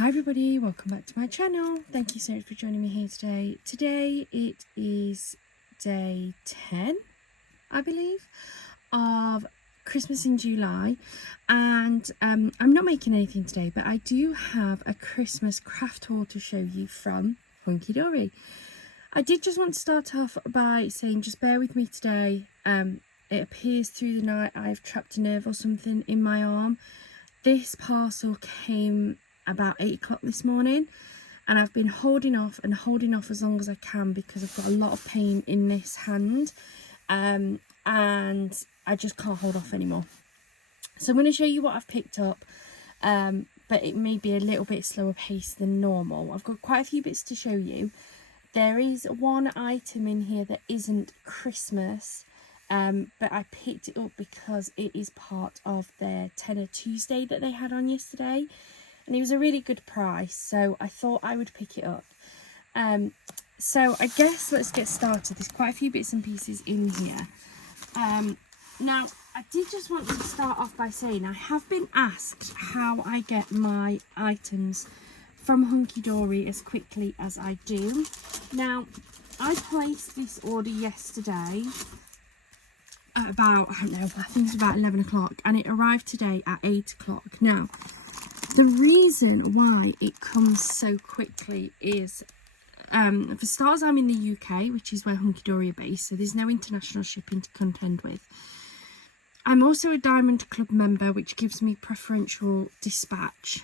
Hi everybody, welcome back to my channel. Thank you so much for joining me here today. Today it is day 10, I believe, of Christmas in July, and I'm not making anything today, but I do have a Christmas craft haul to show you from Hunny Dory. I did just want to start off by saying just bear with me today. It appears through the night I've trapped a nerve or something in my arm. This parcel came about 8 o'clock this morning, and I've been holding off as long as I can because I've got a lot of pain in this hand, and I just can't hold off anymore. So I'm going to show you what I've picked up, but it may be a little bit slower pace than normal. I've got quite a few bits to show you. There is one item in here that isn't Christmas, but I picked it up because it is part of their Tenner Tuesday that they had on yesterday, and it was a really good price, so I thought I would pick it up. So I guess let's get started. There's quite a few bits and pieces in here. Now I did just want to start off by saying I have been asked how I get my items from Hunny Dory as quickly as I do. Now I placed this order yesterday at about, I don't know, I think it's about 11 o'clock, and it arrived today at 8 o'clock. Now the reason why it comes so quickly is, for starters, I'm in the UK, which is where Hunny Dory are based, so there's no international shipping to contend with. I'm also a Diamond Club member, which gives me preferential dispatch.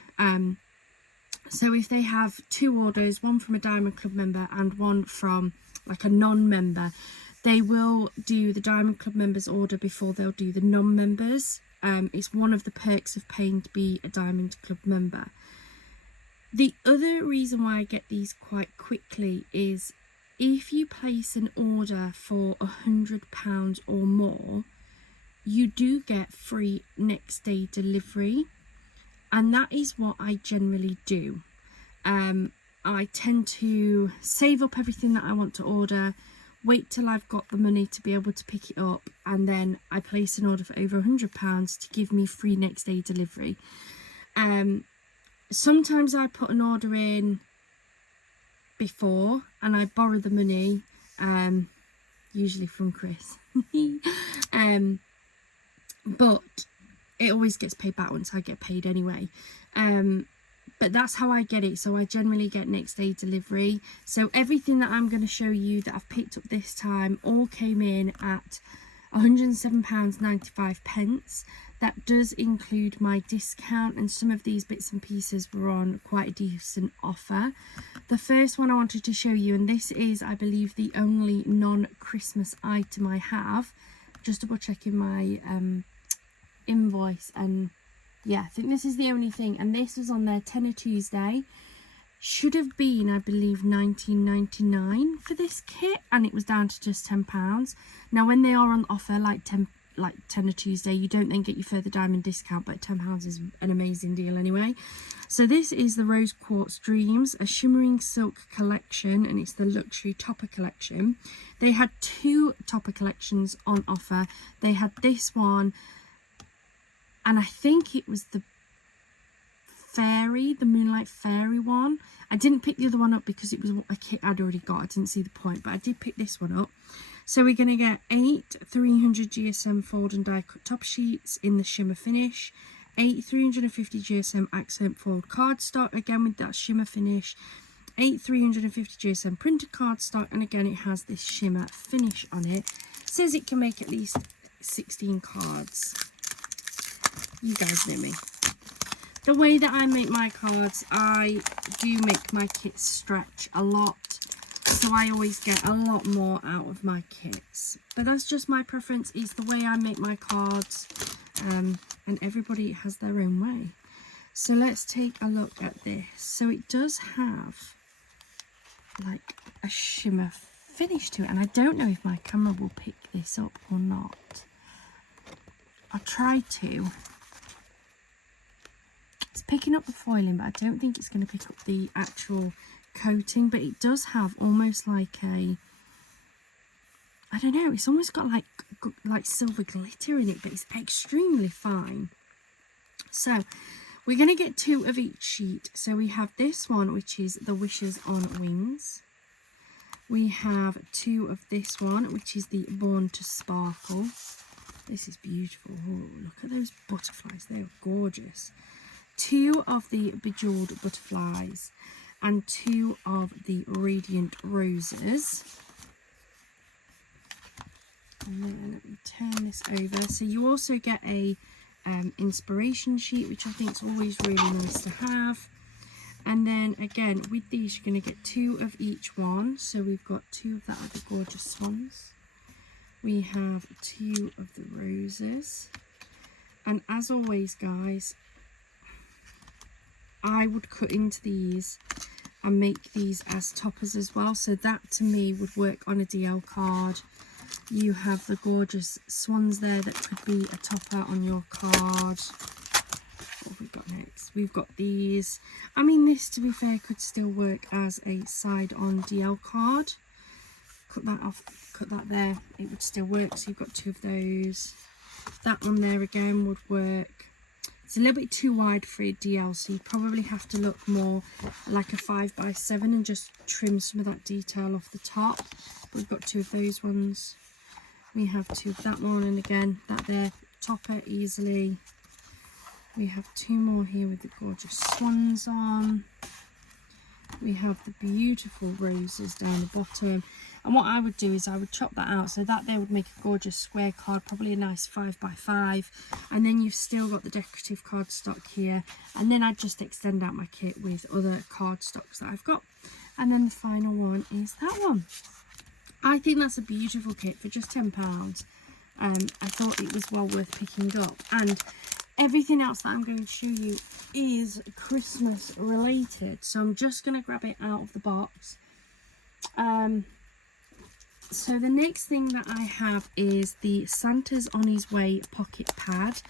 So if they have two orders, one from a Diamond Club member and one from like a non-member, they will do the Diamond Club members order before they'll do the non-members. It's one of the perks of paying to be a Diamond Club member. The other reason why I get these quite quickly is if you place an order for £100 or more, you do get free next day delivery, and that is what I generally do. I tend to save up everything that I want to order, wait till I've got the money to be able to pick it up, and then I place an order for over £100 to give me free next day delivery. Sometimes I put an order in before and I borrow the money, usually from Chris. But it always gets paid back once I get paid anyway. But that's how I get it. So I generally get next day delivery. So everything that I'm going to show you that I've picked up this time all came in at £107.95. That does include my discount, and some of these bits and pieces were on quite a decent offer. The first one I wanted to show you, and this is, I believe, the only non-Christmas item I have. Just double checking my invoice, and yeah, I think this is the only thing, and this was on their Tenner Tuesday. Should have been, I believe, £19.99 for this kit, and it was down to just £10. Now when they are on offer, like Tenner Tuesday, you don't then get your further diamond discount, but £10 is an amazing deal anyway. So this is the Rose Quartz Dreams, a shimmering silk collection, and it's the luxury topper collection. They had two topper collections on offer. They had this one, and I think it was the Moonlight Fairy one. I didn't pick the other one up because it was a kit I'd already got. I didn't see the point, but I did pick this one up. So we're going to get 8 300 GSM fold and die cut top sheets in the shimmer finish, 8 350 GSM accent fold cardstock, again with that shimmer finish, 8 350 GSM printed cardstock, and again it has this shimmer finish on it. It says it can make at least 16 cards. You guys know me. The way that I make my cards, I do make my kits stretch a lot, so I always get a lot more out of my kits. But that's just my preference, is the way I make my cards, and everybody has their own way. So let's take a look at this. So it does have like a shimmer finish to it, and I don't know if my camera will pick this up or not. I'll try to. It's picking up the foiling, but I don't think it's going to pick up the actual coating. But it does have almost like a, I don't know, it's almost got like silver glitter in it, but it's extremely fine. So We're going to get 2 of each sheet. So we have this one, which is the Wishes on Wings. We have 2 of this one, which is the Born to Sparkle. This is beautiful. Oh, look at those butterflies. They are gorgeous. 2 of the Bejeweled Butterflies and 2 of the Radiant Roses. And then let me turn this over. So you also get a inspiration sheet, which I think is always really nice to have. And then again, with these, you're going to get 2 of each one. So we've got 2 of that other gorgeous ones. We have 2 of the roses. And as always, guys, I would cut into these and make these as toppers as well. So that to me would work on a DL card. You have the gorgeous swans there that could be a topper on your card. What have we got next? We've got these. I mean, this, to be fair, could still work as a side-on DL card. Cut that off, cut that there. It would still work, so you've got 2 of those. That one there again would work. It's a little bit too wide for a DL, so you probably have to look more like a 5x7 and just trim some of that detail off the top. But we've got 2 of those ones. We have 2 of that one, and again, that there, topper easily. We have 2 more here with the gorgeous swans on. We have the beautiful roses down the bottom. And what I would do is I would chop that out, so that there would make a gorgeous square card, probably a nice 5x5. And then you've still got the decorative cardstock here. And then I'd just extend out my kit with other cardstocks that I've got. And then the final one is that one. I think that's a beautiful kit for just £10. I thought it was well worth picking up. And everything else that I'm going to show you is Christmas related. So I'm just going to grab it out of the box. So the next thing that I have is the Santa's on His Way pocket pad.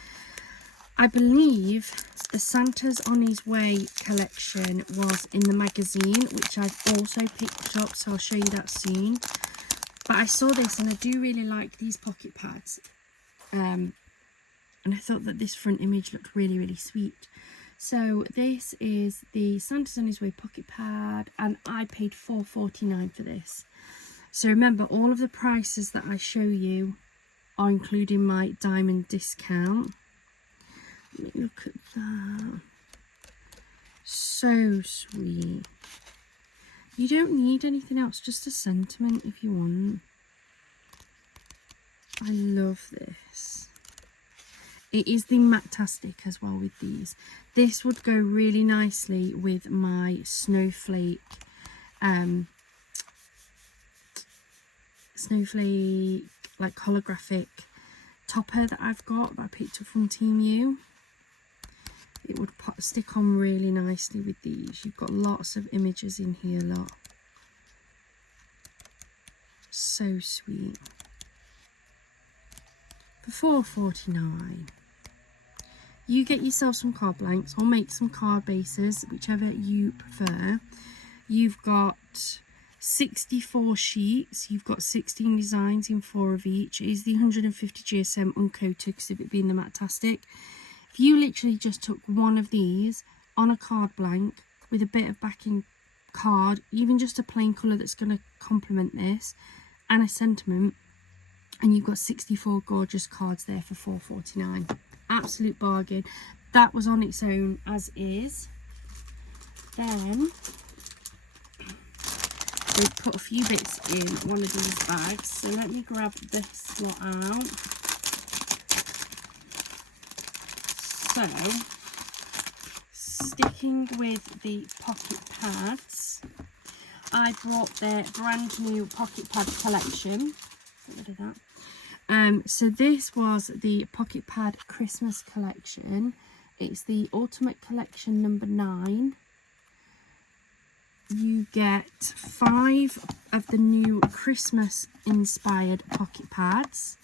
I believe the Santa's on His Way collection was in the magazine, which I've also picked up, so I'll show you that soon. But I saw this and I do really like these pocket pads. And I thought that this front image looked really, really sweet. So this is the Santa's on His Way pocket pad, and I paid £4.49 for this. So remember, all of the prices that I show you are including my diamond discount. Let me look at that. So sweet. You don't need anything else, just a sentiment if you want. I love this. It is the Matastic as well with these. This would go really nicely with my snowflake like holographic topper that I've got that I picked up from Temu. It would stick on really nicely with these. You've got lots of images in here, lot. So sweet. For £4.49. You get yourself some card blanks or make some card bases, whichever you prefer. You've got 64 sheets. You've got 16 designs in 4 of each. It is the 150 GSM uncoated because of it being the Matastic. If you literally just took one of these on a card blank with a bit of backing card, even just a plain colour that's going to complement this, and a sentiment, and you've got 64 gorgeous cards there for £4.49. Absolute bargain. That was on its own as is. Then we've put a few bits in one of these bags, so let me grab this lot out. So, sticking with the pocket pads, I brought their brand new pocket pad collection. Get rid of that. So this was the pocket pad Christmas collection. It's the Ultimate Collection number 9. You get 5 of the new Christmas inspired pocket pads.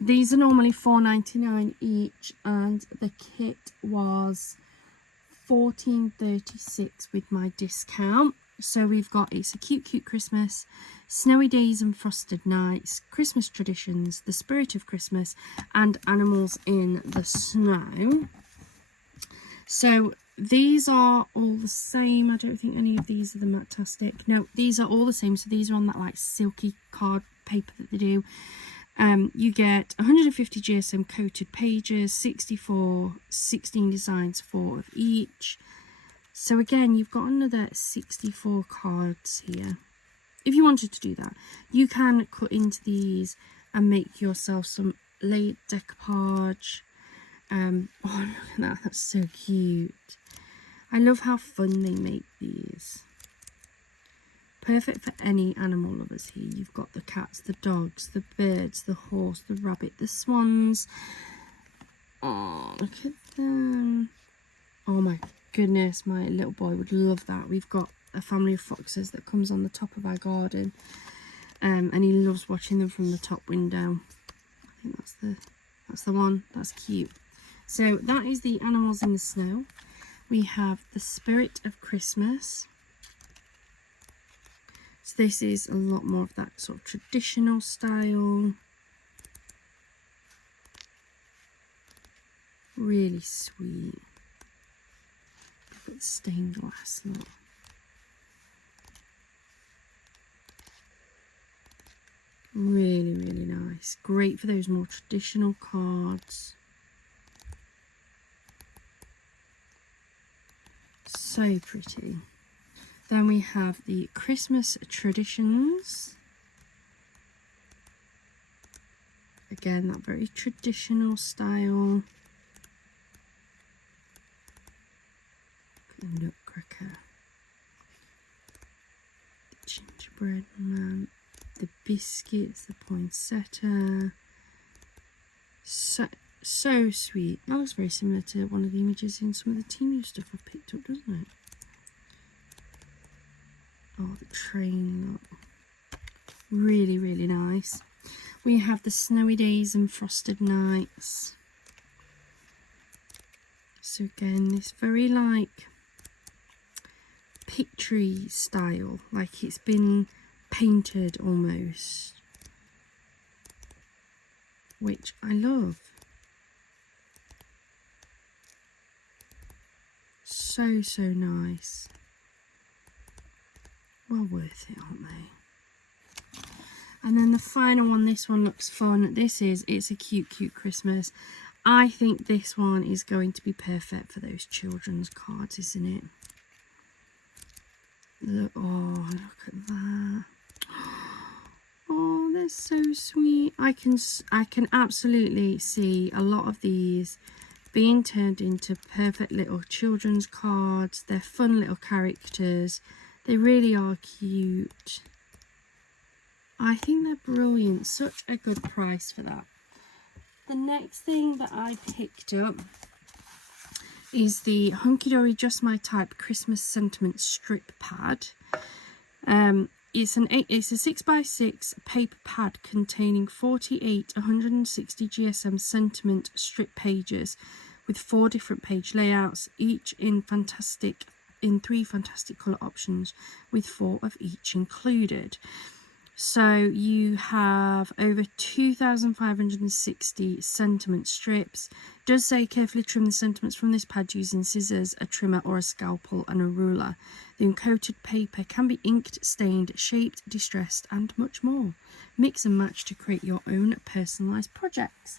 These are normally £4.99 each, and the kit was £14.36 with my discount. So we've got, it's a cute Christmas Snowy Days and Frosted Nights, Christmas Traditions, The Spirit of Christmas, and Animals in the Snow. So these are all the same. I don't think any of these are the Matastic. No, these are all the same. So these are on that like silky card paper that they do. You get 150 GSM coated pages, 64, 16 designs, 4 of each. So again, you've got another 64 cards here. If you wanted to do that, you can cut into these and make yourself some late decoupage. Oh, look at that, that's so cute. I love how fun they make these. Perfect for any animal lovers here. You've got the cats, the dogs, the birds, the horse, the rabbit, the swans. Oh, look at them. Oh my goodness, my little boy would love that. We've got a family of foxes that comes on the top of our garden. And he loves watching them from the top window. I think that's the one. That's cute. So that is the Animals in the Snow. We have The Spirit of Christmas. So this is a lot more of that sort of traditional style. Really sweet. Look at the stained glass, look. Really, really nice. Great for those more traditional cards. So pretty. Then we have the Christmas Traditions. Again, that very traditional style. The Nutcracker. The Gingerbread Man. The biscuits, the poinsettia. So sweet. That looks very similar to one of the images in some of the Temu stuff I've picked up, doesn't it? Oh, the train, look. Really, really nice. We have the Snowy Days and Frosted Nights. So again, this very like picture-y style, like it's been painted almost, which I love. So nice. Well worth it, aren't they? And then the final one, this one looks fun. It's a cute Christmas. I think this one is going to be perfect for those children's cards, isn't it? Look, oh, look at that. Oh, they're so sweet. I can absolutely see a lot of these being turned into perfect little children's cards. They're fun little characters. They really are cute. I think they're brilliant. Such a good price for that. The next thing that I picked up is the Hunky Dory Just My Type Christmas Sentiment Strip Pad. It's a 6x6 paper pad containing 48 160 GSM sentiment strip pages with 4 different page layouts, each in 3 fantastic colour options with 4 of each included. So you have over 2,560 sentiment strips. It does say carefully trim the sentiments from this pad using scissors, a trimmer or a scalpel and a ruler. The uncoated paper can be inked, stained, shaped, distressed and much more. Mix and match to create your own personalised projects.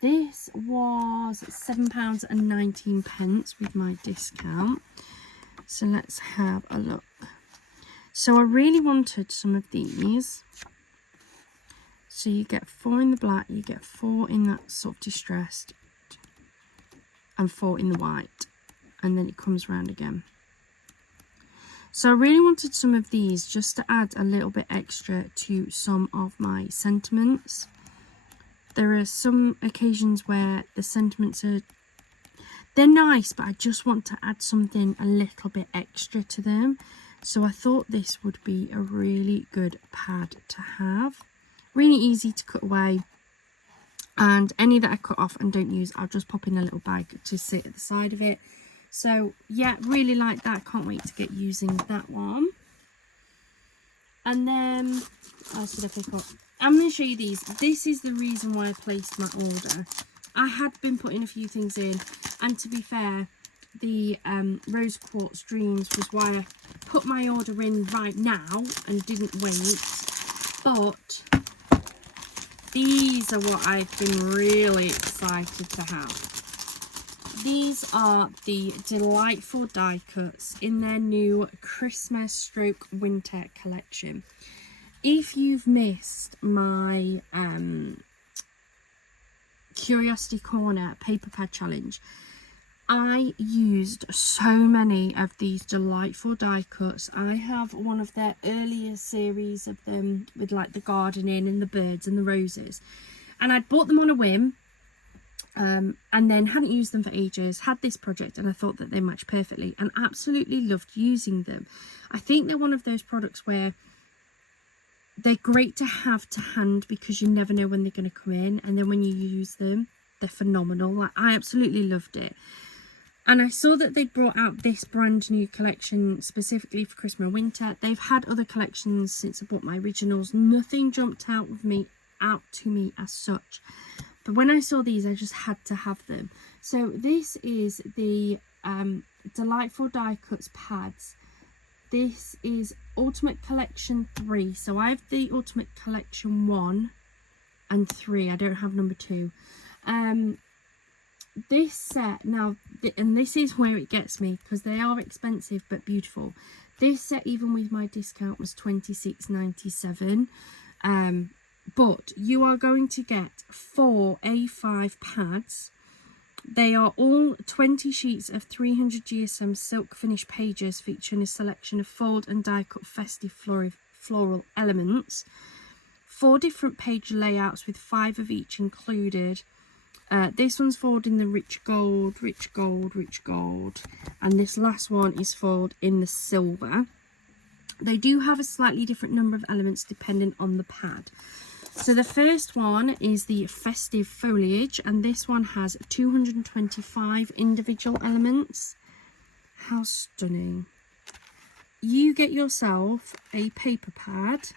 This was £7.19 with my discount. So let's have a look. So I really wanted some of these. So you get 4 in the black, you get 4 in that sort of distressed, and 4 in the white, and then it comes round again. So I really wanted some of these just to add a little bit extra to some of my sentiments. There are some occasions where the sentiments they're nice, but I just want to add something a little bit extra to them. So I thought this would be a really good pad to have. Really easy to cut away. And any that I cut off and don't use, I'll just pop in a little bag to sit at the side of it. So yeah, really like that. Can't wait to get using that one. And then, what else did I pick up? I'm going to show you these. This is the reason why I placed my order. I had been putting a few things in, and to be fair, the Rose Quartz Dreams was why I put my order in right now and didn't wait. But these are what I've been really excited to have. These are the delightful die cuts in their new Christmas stroke winter collection. If you've missed my Curiosity Corner paper pad challenge, I used so many of these delightful die cuts. I have one of their earlier series of them with like the gardening and the birds and the roses, and I'd bought them on a whim. And then hadn't used them for ages, had this project, and I thought that they matched perfectly and absolutely loved using them. I think they're one of those products where they're great to have to hand because you never know when they're going to come in, and then when you use them, they're phenomenal. Like, I absolutely loved it. And I saw that they'd brought out this brand new collection specifically for Christmas and winter. They've had other collections since I bought my originals. Nothing jumped out to me as such. But when I saw these, I just had to have them. So this is the Delightful Die Cuts pads. This is Ultimate Collection 3. So I have the Ultimate Collection 1 and 3. I don't have number 2. This set, now, and this is where it gets me, because they are expensive but beautiful. This set, even with my discount, was $26.97. But you are going to get 4 A5 pads. They are all 20 sheets of 300 GSM silk finish pages featuring a selection of fold and die cut festive floral elements. 4 different page layouts with 5 of each included. This one's folded in the rich gold, rich gold, rich gold. And this last one is folded in the silver. They do have a slightly different number of elements depending on the pad. So the first one is the festive foliage, and this one has 225 individual elements. How stunning. You get yourself a paper pad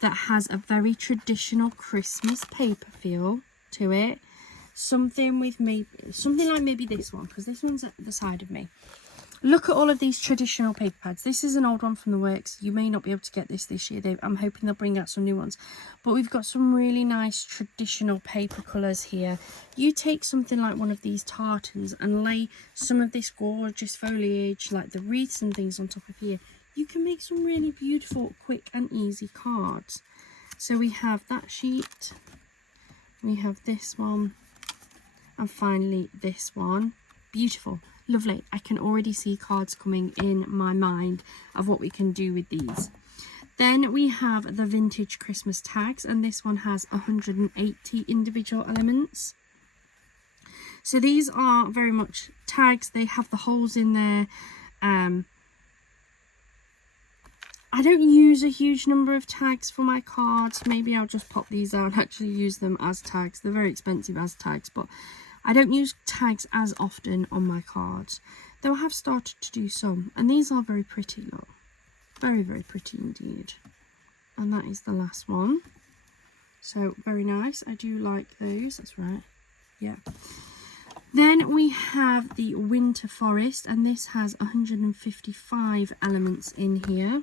that has a very traditional Christmas paper feel to it. Something like maybe this one, because this one's at the side of me. Look at all of these traditional paper pads. This is an old one from the works. You may not be able to get this year. I'm hoping they'll bring out some new ones. But we've got some really nice traditional paper colours here. You take something like one of these tartans and lay some of this gorgeous foliage, like the wreaths and things on top of here. You can make some really beautiful, quick and easy cards. So we have that sheet. We have this one. And finally this one. Beautiful. Lovely. I can already see cards coming in my mind of what we can do with these. Then we have the vintage Christmas tags, and this one has 180 individual elements. So these are very much tags. They have the holes in there. I don't use a huge number of tags for my cards. Maybe I'll just pop these out and actually use them as tags. They're very expensive as tags, but I don't use tags as often on my cards, though I have started to do some. And these are very pretty, look. Very, very pretty indeed. And that is the last one. So, very nice. I do like those. That's right. Yeah. Then we have the Winter Forest, and this has 155 elements in here.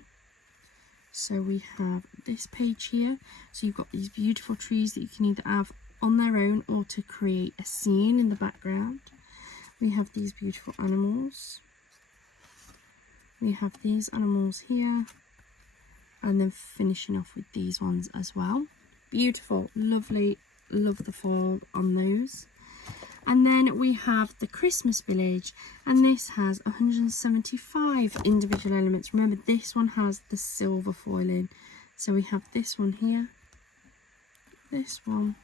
So we have this page here. So you've got these beautiful trees that you can either have on their own or to create a scene in the background. We have these beautiful animals. We have these animals here, and then finishing off with these ones as well. Beautiful, lovely, love the foil on those. And then we have the Christmas village, and this has 175 individual elements. Remember, this one has the silver foiling. So we have this one here, this one.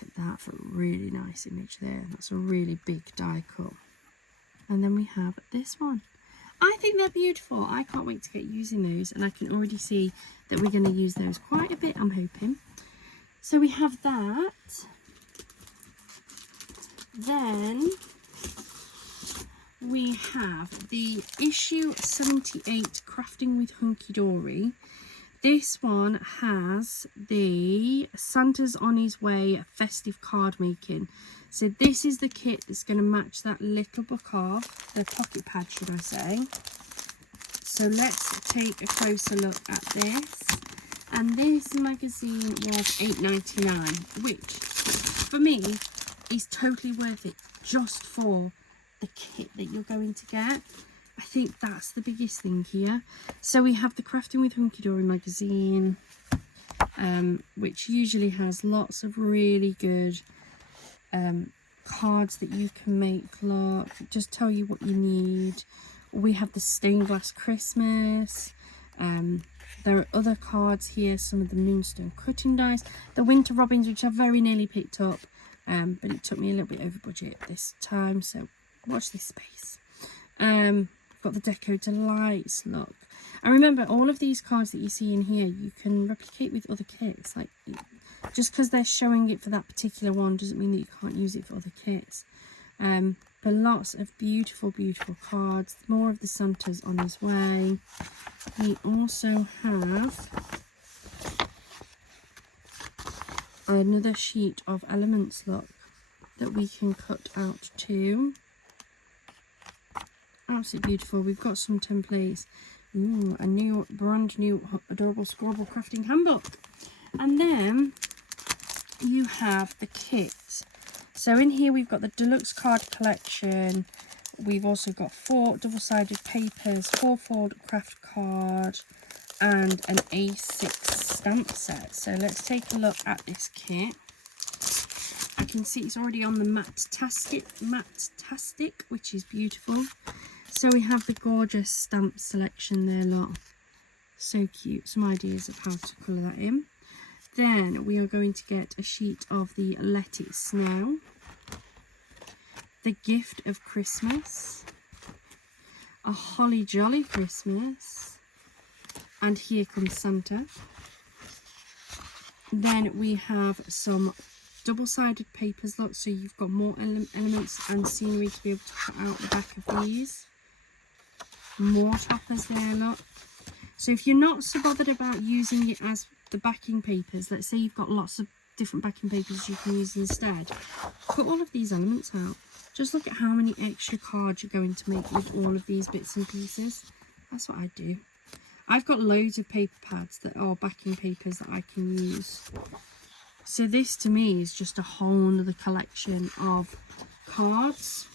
Look at that, for a really nice image there. That's a really big die cut. And then we have this one. I think they're beautiful. I can't wait to get using those, and I can already see that we're going to use those quite a bit, I'm hoping. So we have that. Then we have the issue 78 Crafting with Hunky Dory. This one has the Santa's on his way festive card making. So this is the kit that's going to match that little book off, the pocket pad should I say. So let's take a closer look at this. And this magazine was $8.99, which for me is totally worth it just for the kit that you're going to get. I think that's the biggest thing here. So we have the Crafting with Hunky Dory magazine, which usually has lots of really good cards that you can make. Look, just tell you what you need. We have the Stained Glass Christmas. There are other cards here, some of the Moonstone cutting dice, the Winter Robins, which I very nearly picked up, but it took me a little bit over budget this time, so watch this space. Got the Deco Delights, look. And remember, all of these cards that you see in here, you can replicate with other kits. Like, just because they're showing it for that particular one doesn't mean that you can't use it for other kits. But lots of beautiful, beautiful cards. More of the Santa's on his way. We also have another sheet of elements, look, that we can cut out too. Absolutely beautiful. We've got some templates. Ooh, a new, brand new, adorable Scrabble crafting handbook. And then you have the kit. So in here we've got the deluxe card collection. We've also got 4 double-sided papers, 4-fold craft card, and an A6 stamp set. So let's take a look at this kit. I can see it's already on the Matte-tastic, which is beautiful. So we have the gorgeous stamp selection there, look. So cute. Some ideas of how to colour that in. Then we are going to get a sheet of the Let It Snow, the Gift of Christmas, a Holly Jolly Christmas, and Here Comes Santa. Then we have some double-sided papers, look, so you've got more elements and scenery to be able to cut out the back of these. More toppers there, look. So if you're not so bothered about using it as the backing papers, let's say you've got lots of different backing papers you can use instead, cut all of these elements out. Just look at how many extra cards you're going to make with all of these bits and pieces. That's what I do. I've got loads of paper pads that are backing papers that I can use. So this to me is just a whole other collection of cards.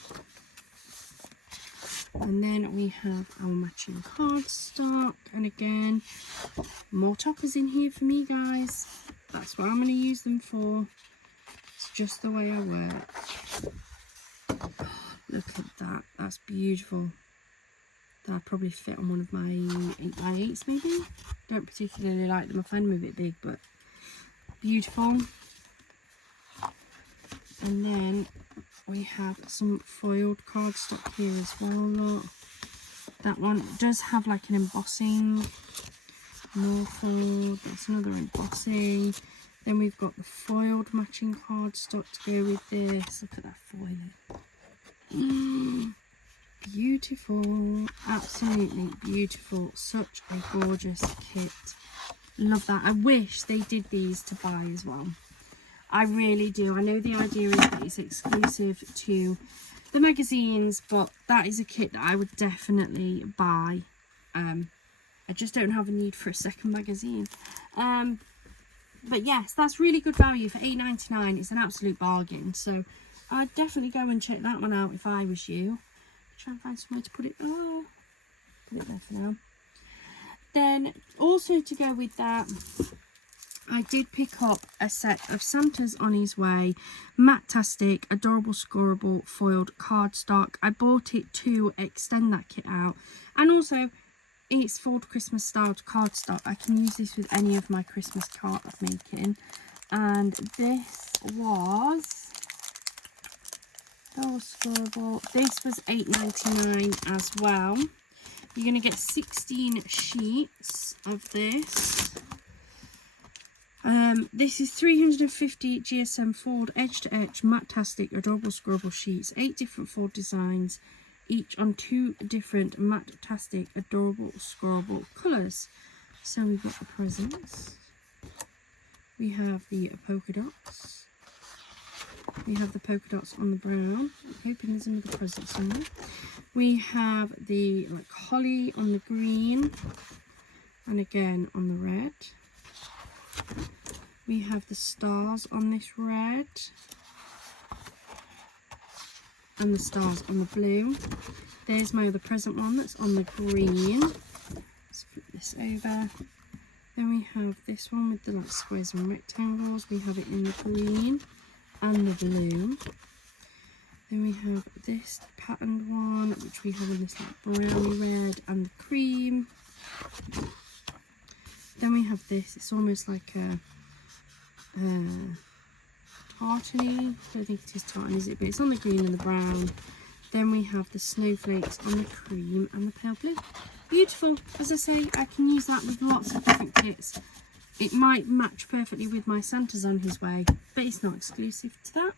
And then we have our matching cardstock, and again, more toppers in here for me, guys. That's what I'm going to use them for. It's just the way I work. Look at that, that's beautiful. That'll probably fit on one of my 8x8s maybe. Don't particularly like them, I find them a bit big, but beautiful. And then we have some foiled cardstock here as well, look. That one does have like an embossing. More foiled, that's another embossing. Then we've got the foiled matching cardstock to go with this. Look at that foiling. Beautiful, absolutely beautiful. Such a gorgeous kit. Love that. I wish they did these to buy as well. I really do. I know the idea is that it's exclusive to the magazines, but that is a kit that I would definitely buy. I just don't have a need for a second magazine. But yes, that's really good value for $8.99. It's an absolute bargain. So I'd definitely go and check that one out if I was you. Try and find somewhere to put it. Oh, put it there for now. Then also to go with that, I did pick up a set of Santa's on his way, Matte-tastic, adorable scoreable foiled cardstock. I bought it to extend that kit out, and also it's foiled Christmas styled cardstock. I can use this with any of my Christmas card making, and this was scoreable. This was $8.99 as well. You're going to get 16 sheets of this. This is 350 GSM fold edge to edge Matte-tastic adorable scribble sheets, 8 different fold designs, each on 2 different matte-tastic, adorable, scrollable colours. So we've got the presents. We have the polka dots. We have the polka dots on the brown. I'm hoping there's another present somewhere. We have the like holly on the green, and again on the red. We have the stars on this red, and the stars on the blue. There's my other present one that's on the green. Let's flip this over. Then we have this one with the like squares and rectangles. We have it in the green and the blue. Then we have this patterned one, which we have in this like browny red and the cream. Then we have this, it's almost like a tartany. I don't think it is tartan, is it? But it's on the green and the brown. Then we have the snowflakes on the cream and the pale blue. Beautiful. As I say, I can use that with lots of different kits. It might match perfectly with my Santa's on his way, but it's not exclusive to that.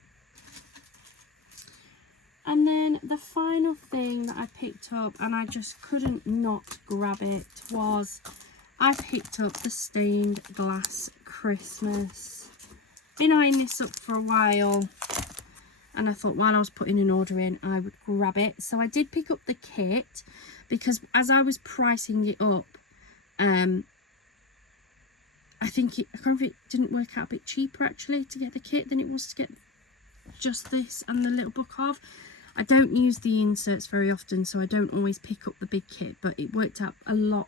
And then the final thing that I picked up, and I just couldn't not grab it, was I picked up the stained glass Christmas. Been eyeing this up for a while, and I thought while I was putting an order in, I would grab it. So I did pick up the kit, because as I was pricing it up, I can't remember if it didn't work out a bit cheaper actually to get the kit than it was to get just this and the little book of. I don't use the inserts very often, so I don't always pick up the big kit, but it worked out a lot.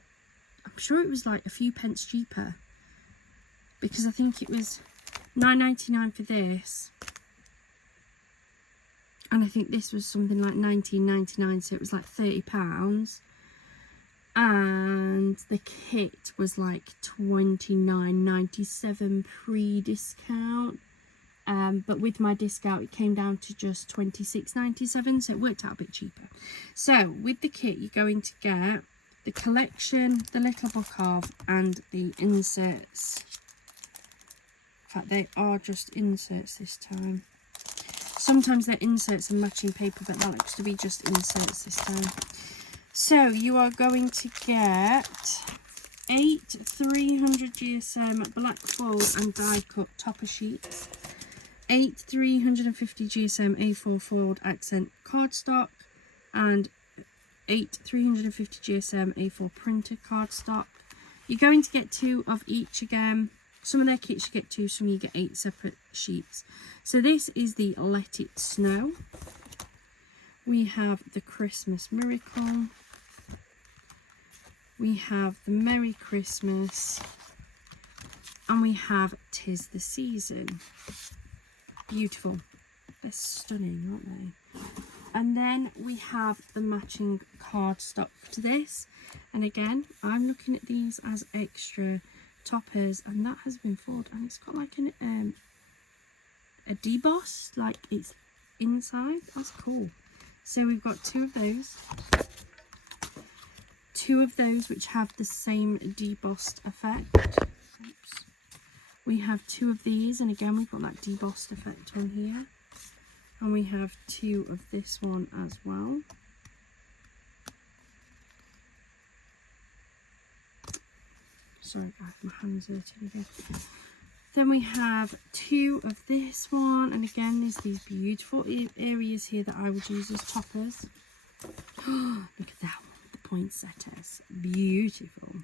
I'm sure it was like a few pence cheaper, because I think it was £9.99 for this, and I think this was something like £19.99, so it was like £30, and the kit was like £29.97 pre-discount, but with my discount it came down to just £26.97, so it worked out a bit cheaper. So with the kit you're going to get the collection, the little book of, and the inserts. In fact, they are just inserts this time. Sometimes they're inserts and matching paper, but that looks to be just inserts this time. So you are going to get 8 300 GSM black fold and die cut topper sheets, 8 350 GSM A4 fold accent cardstock, and 8 350 GSM A4 printed cardstock. You're going to get 2 of each again. Some of their kits you get 2, some you get 8 separate sheets. So this is the Let It Snow. We have the Christmas Miracle. We have the Merry Christmas. And we have 'Tis the Season. Beautiful. They're stunning, aren't they? And then we have the matching cardstock to this. And again, I'm looking at these as extra toppers, and that has been folded, and it's got like an a deboss, like it's inside. That's cool. So we've got 2 of those. 2 of those which have the same debossed effect. Oops. We have 2 of these, and again we've got that debossed effect on here. And we have 2 of this one as well. Sorry guys, my hand's hurting again. Then we have 2 of this one, and again there's these beautiful areas here that I would use as toppers. Oh, look at that one, the poinsettias, beautiful.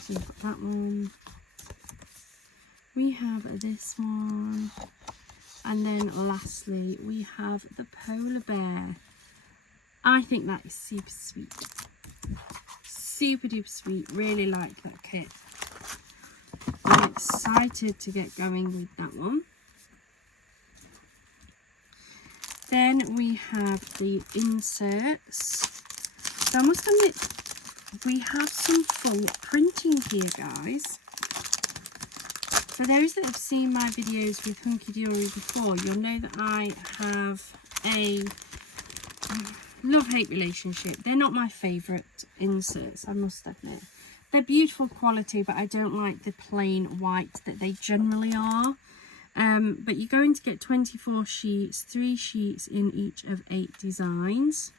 So you've got that one. We have this one, and then lastly we have the polar bear. I think that is super sweet. Super duper sweet. Really like that kit. I'm excited to get going with that one. Then we have the inserts. So I must admit, we have some full printing here, guys. For those that have seen my videos with Hunny Dory before, you'll know that I have a love-hate relationship. They're not my favourite inserts, I must admit. They're beautiful quality, but I don't like the plain white that they generally are. But you're going to get 24 sheets, 3 sheets in each of 8 designs.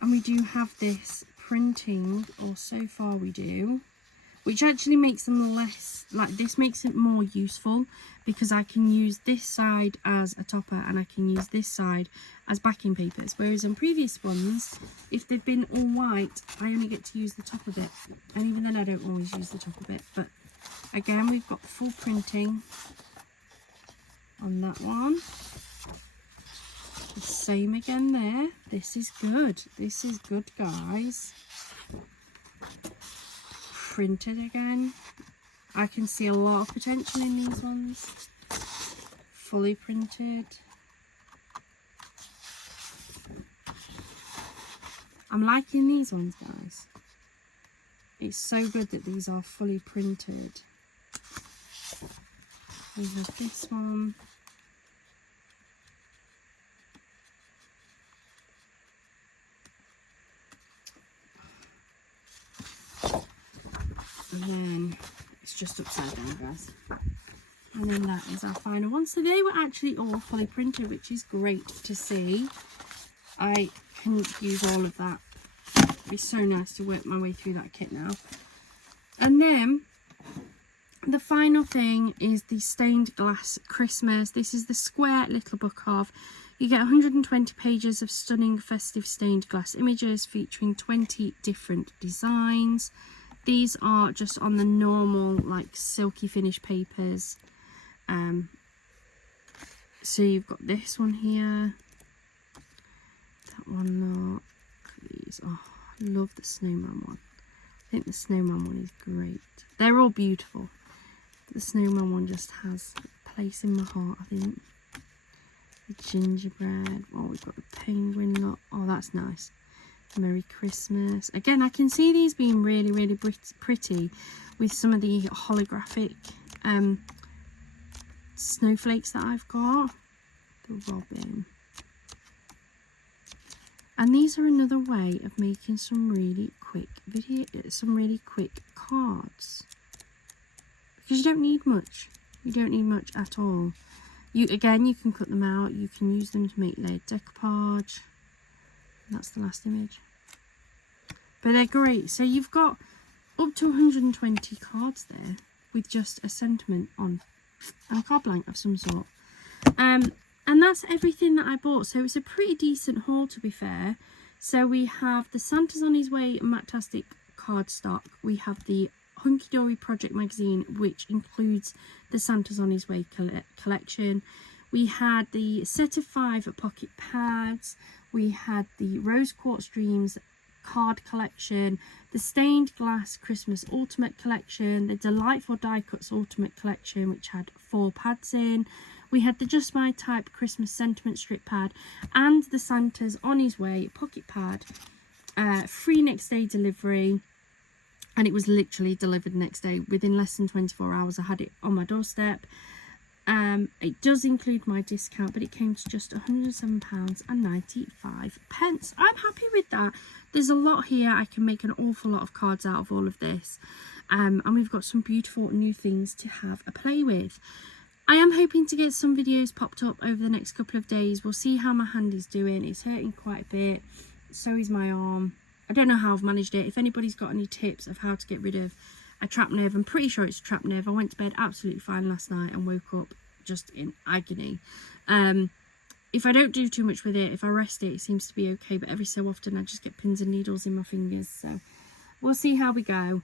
And we do have this printing, or so far we do, which actually makes them less, like this makes it more useful, because I can use this side as a topper and I can use this side as backing papers. Whereas in previous ones, if they've been all white, I only get to use the top of it. And even then I don't always use the top of it. But again, we've got full printing on that one. The same again there. This is good. This is good, guys. Printed again. I can see a lot of potential in these ones. Fully printed. I'm liking these ones, guys. It's so good that these are fully printed. We have this one. And then it's just upside down, guys. And then that is our final one. So they were actually all fully printed, which is great to see. I can use all of that. It'd be so nice to work my way through that kit now. And then the final thing is the Stained Glass Christmas. This is the square little book of. You get 120 pages of stunning festive stained glass images featuring 20 different designs. These are just on the normal, like, silky finish papers. So you've got this one here. That one, look at these. Oh, I love the snowman one. I think the snowman one is great. They're all beautiful. The snowman one just has a place in my heart, I think. The gingerbread. Oh, we've got the penguin, look. Oh, that's nice. Merry Christmas. Again, I can see these being really, really pretty with some of the holographic snowflakes that I've got. The robin. And these are another way of making some really quick cards. Because you don't need much. You don't need much at all. You can cut them out. You can use them to make layered decoupage. That's the last image. But they're great. So you've got up to 120 cards there with just a sentiment on and a card blank of some sort. And that's everything that I bought. So it's a pretty decent haul, to be fair. So we have the Santa's on His Way Matastic cardstock. We have the Hunny Dory Project magazine, which includes the Santa's on His Way collection. We had the set of 5 pocket pads. We had the Rose Quartz Dreams card collection, the Stained Glass Christmas Ultimate collection, the Delightful Die Cuts Ultimate collection, which had 4 pads in. We had the Just My Type Christmas Sentiment strip pad and the Santa's on His Way pocket pad. Free next day delivery, and it was literally delivered next day. Within less than 24 hours I had it on my doorstep. It does include my discount, but it came to just £107.95. I'm happy with that. There's a lot here. I can make an awful lot of cards out of all of this. And we've got some beautiful new things to have a play with. I am hoping to get some videos popped up over the next couple of days. We'll see how my hand is doing. It's hurting quite a bit. So is my arm. I don't know how I've managed it. If anybody's got any tips of how to get rid of a trapped nerve, I'm pretty sure it's a trapped nerve. I went to bed absolutely fine last night and woke up just in agony. If I don't do too much with it, if I rest it, it seems to be okay, but every so often I just get pins and needles in my fingers. So we'll see how we go.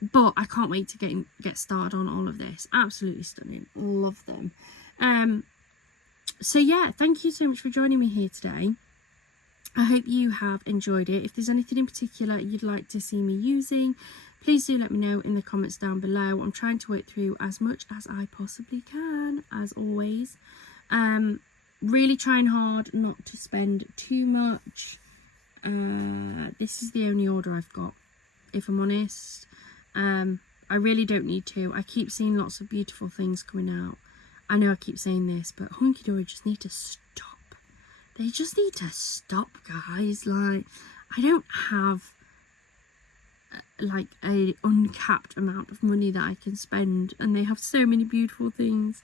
But I can't wait to get started on all of this. Absolutely stunning. Love them. So yeah, thank you so much for joining me here today. I hope you have enjoyed it. If there's anything in particular you'd like to see me using, please do let me know in the comments down below. I'm trying to work through as much as I possibly can, as always. Really trying hard not to spend too much. This is the only order I've got, if I'm honest. I really don't need to. I keep seeing lots of beautiful things coming out. I know I keep saying this, but Hunny Dory just need to stop. They just need to stop, guys. Like, I don't have like a uncapped amount of money that I can spend, and they have so many beautiful things.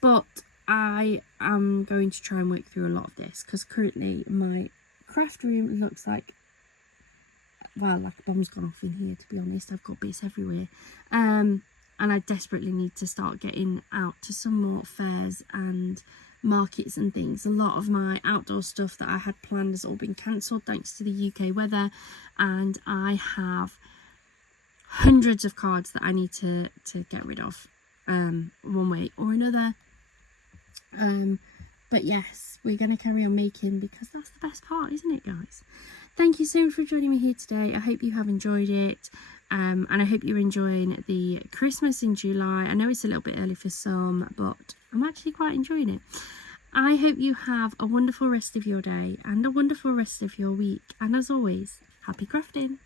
But I am going to try and work through a lot of this, because currently my craft room looks like, well, like a bomb's gone off in here, to be honest. I've got bits everywhere. And I desperately need to start getting out to some more fairs and markets and things. A lot of my outdoor stuff that I had planned has all been cancelled thanks to the UK weather, and I have hundreds of cards that I need to get rid of, one way or another. But yes, we're going to carry on making, because that's the best part, isn't it, guys? Thank you so much for joining me here today. I hope you have enjoyed it, and I hope you're enjoying the Christmas in July. I know it's a little bit early for some, but I'm actually quite enjoying it. I hope you have a wonderful rest of your day and a wonderful rest of your week, and as always, happy crafting.